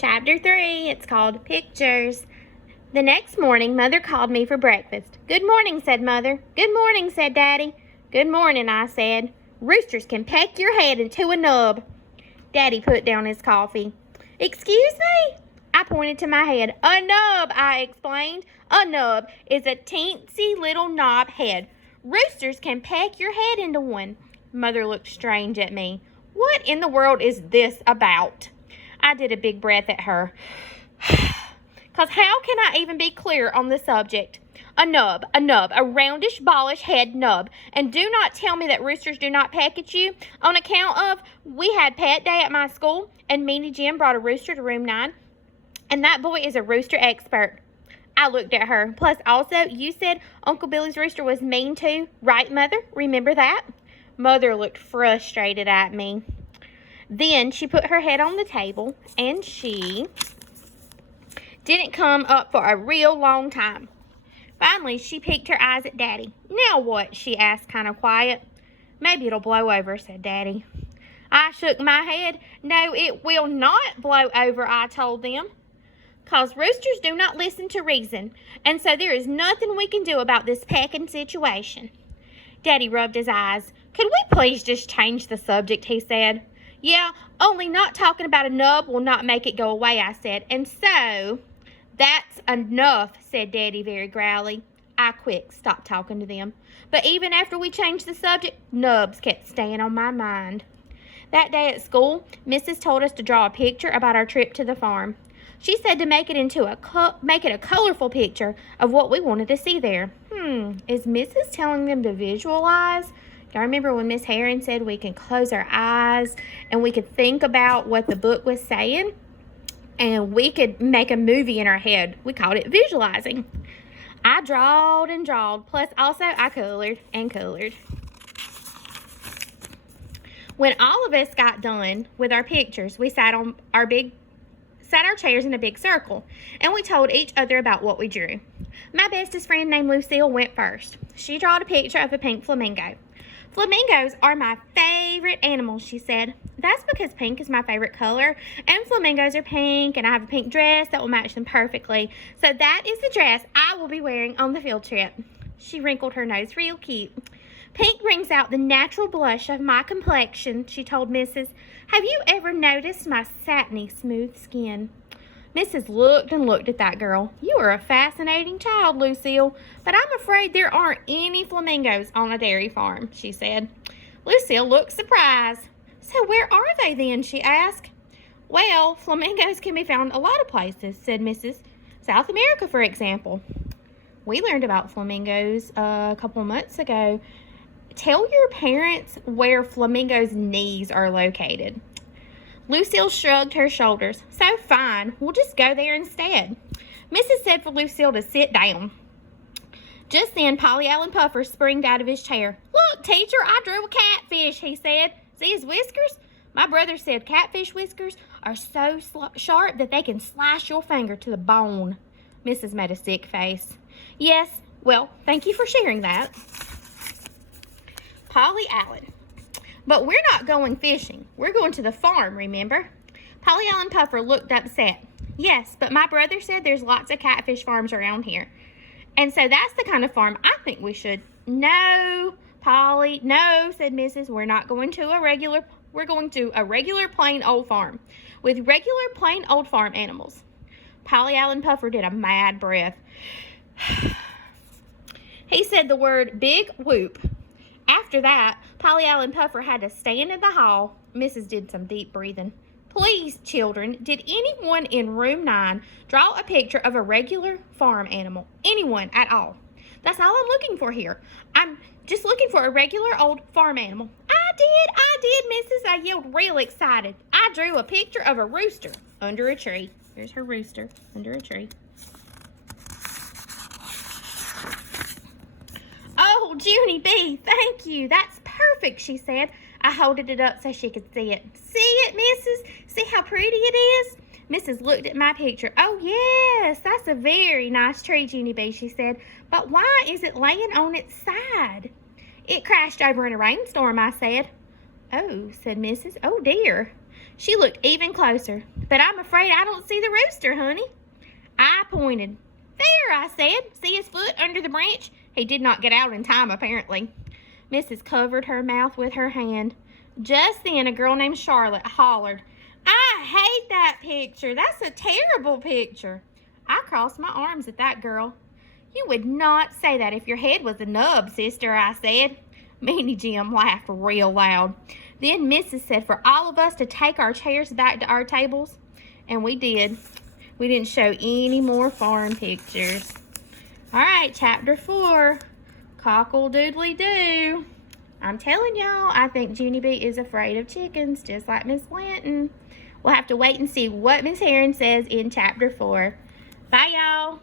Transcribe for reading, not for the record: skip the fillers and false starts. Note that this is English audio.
Chapter 3, it's called Pictures. The next morning, Mother called me for breakfast. "Good morning," said Mother. "Good morning," said Daddy. "Good morning," I said. "Roosters can peck your head into a nub." Daddy put down his coffee. "Excuse me?" I pointed to my head. "A nub," I explained. "A nub is a teensy little knob head. Roosters can peck your head into one." Mother looked strange at me. "What in the world is this about?" I did a big breath at her. "'Cause how can I even be clear on the subject? A nub, a roundish, ballish head nub. And do not tell me that roosters do not peck at you on account of we had pet day at my school and Meanie Jim brought a rooster to room 9. And that boy is a rooster expert." I looked at her. "Plus also, you said Uncle Billy's rooster was mean too, right, Mother? Remember that?" Mother looked frustrated at me. Then she put her head on the table and she didn't come up for a real long time. Finally, she peeked her eyes at Daddy. "Now what?" she asked, kind of quiet. "Maybe it'll blow over," said Daddy. I shook my head. "No, it will not blow over," I told them. "'Cause roosters do not listen to reason, and so there is nothing we can do about this pecking situation." Daddy rubbed his eyes. "Could we please just change the subject?" he said. "Yeah, only not talking about a nub will not make it go away," I said. "And so, that's enough," said Daddy very growly. I quick stopped talking to them. But even after we changed the subject, nubs kept staying on my mind. That day at school, Mrs. told us to draw a picture about our trip to the farm. She said to make it a colorful picture of what we wanted to see there. Is Mrs. telling them to visualize? Do I remember when Miss Herron said we can close our eyes and we could think about what the book was saying? And we could make a movie in our head. We called it visualizing. I drawed and drawed, plus also I colored and colored. When all of us got done with our pictures, we sat our chairs in a big circle, and we told each other about what we drew. My bestest friend named Lucille went first. She drew a picture of a pink flamingo. "Flamingos are my favorite animals," she said. "That's because pink is my favorite color, and flamingos are pink, and I have a pink dress that will match them perfectly. So that is the dress I will be wearing on the field trip." She wrinkled her nose real cute. "Pink brings out the natural blush of my complexion," she told Mrs. "Have you ever noticed my satiny, smooth skin?" Mrs. looked and looked at that girl. "You are a fascinating child, Lucille, but I'm afraid there aren't any flamingos on a dairy farm," she said. Lucille looked surprised. "So where are they then?" she asked. "Well, flamingos can be found a lot of places," said Mrs. "South America, for example." We learned about flamingos a couple months ago. Tell your parents where flamingos' knees are located. Lucille shrugged her shoulders. "So fine, we'll just go there instead." Mrs. said for Lucille to sit down. Just then, Polly Allen Puffer springed out of his chair. "Look, teacher, I drew a catfish," he said. "See his whiskers? My brother said catfish whiskers are so sharp that they can slice your finger to the bone." Mrs. made a sick face. "Yes, well, thank you for sharing that." Polly Allen. "But we're not going fishing. We're going to the farm, remember?" Polly Allen Puffer looked upset. "Yes, but my brother said there's lots of catfish farms around here. And so that's the kind of farm I think we should." "No, Polly, no," said Mrs. We're going to a regular plain old farm with regular plain old farm animals." Polly Allen Puffer did a mad breath. He said the word big whoop. After that, Polly Allen Puffer had to stand in the hall. Mrs. did some deep breathing. "Please, children, did anyone in room 9 draw a picture of a regular farm animal? Anyone at all? That's all I'm looking for here. I'm just looking for a regular old farm animal." I did, Mrs. I yelled real excited. "I drew a picture of a rooster under a tree." Here's her rooster under a tree. "Oh, Junie B, thank you. That's perfect," she said. I holded it up so she could see it. "See it, Mrs.? See how pretty it is?" Mrs. looked at my picture. "Oh, yes, that's a very nice tree, Junie B," she said. "But why is it laying on its side?" "It crashed over in a rainstorm," I said. "Oh," said Mrs. "Oh, dear." She looked even closer. But I'm afraid I don't see the rooster, honey. I pointed. There, I said. See his foot under the branch? He did not get out in time, apparently. Mrs. covered her mouth with her hand. Just then, a girl named Charlotte hollered, I hate that picture. That's a terrible picture. I crossed my arms at that girl. You would not say that if your head was a nub, sister, I said. Meanie Jim laughed real loud. Then Mrs. said for all of us to take our chairs back to our tables, and we did. We didn't show any more farm pictures. All right, chapter 4, Cockle-doodly-doo. I'm telling y'all, I think Junie B is afraid of chickens, just like Miss Blanton. We'll have to wait and see what Miss Heron says in chapter 4. Bye, y'all.